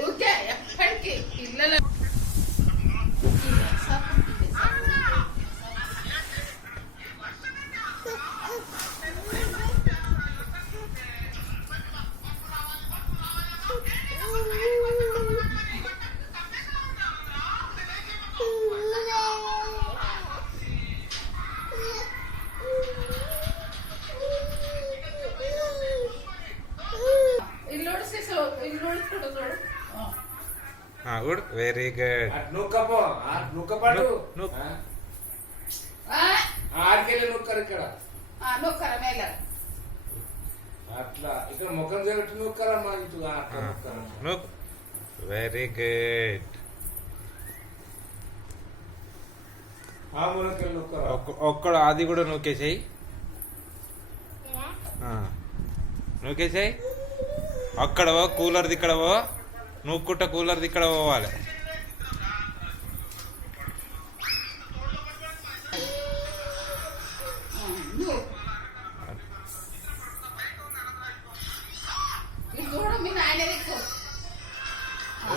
okay ఎప్పటికీ పిల్లలు good very good అట్లా ఇక్కడ ముఖం జరగట్టు నొక్కరమ్మా వెరీ గుడ్ ఒక్కడు అది కూడా నూకేసాయి నూకేసాయి అక్కడవో కూలర్ది ఇక్కడవో నూక్కుంట కూలర్ది ఇక్కడ పోవాలి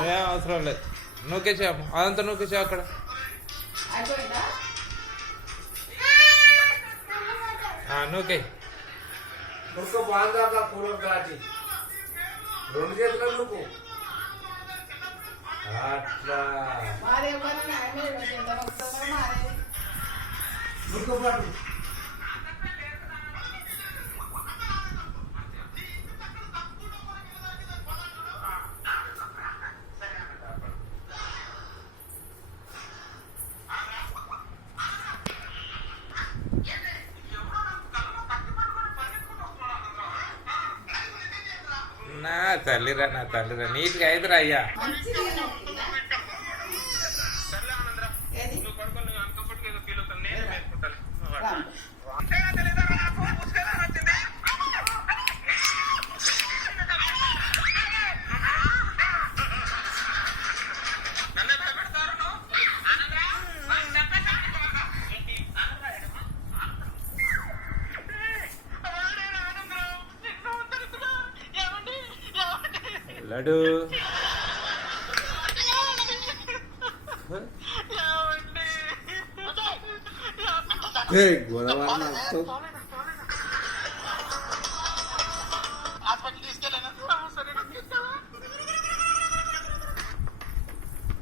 ఏం అవసరం లేదు నూకేసాము అదంతా నూకేసావు అక్కడ నూకే కూలర్ దాటి రెండు చేతులు నువ్వు అట్లా నా తల్లిరా నీట్గా అయిదురా అయ్యా లడ్డు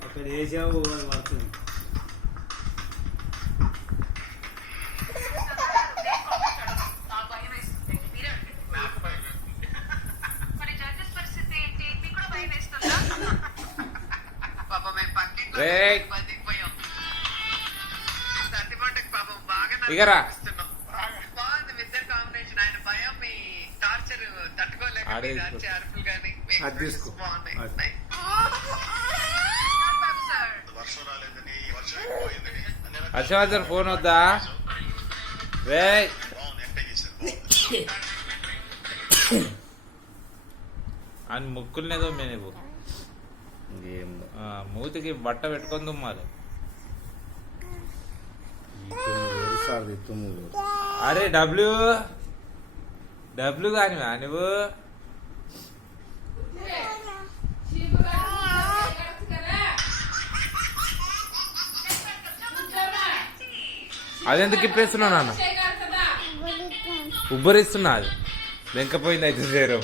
అక్కడ వేసావు పడుతుంది ఇగరా హర్షవర్ధన్ ఫోన్ వద్దా రే అని ముక్కులనేదో మేము మూతికి బట్ట పెట్టుకొని తుమ్మాలి అరే డబ్ల్యూ కాని నువ్వు అదెందుకు ఇప్పేస్తున్నావు నాన్న ఉబ్బరిస్తున్నా అది వెంకపోయింది అయితే చేరం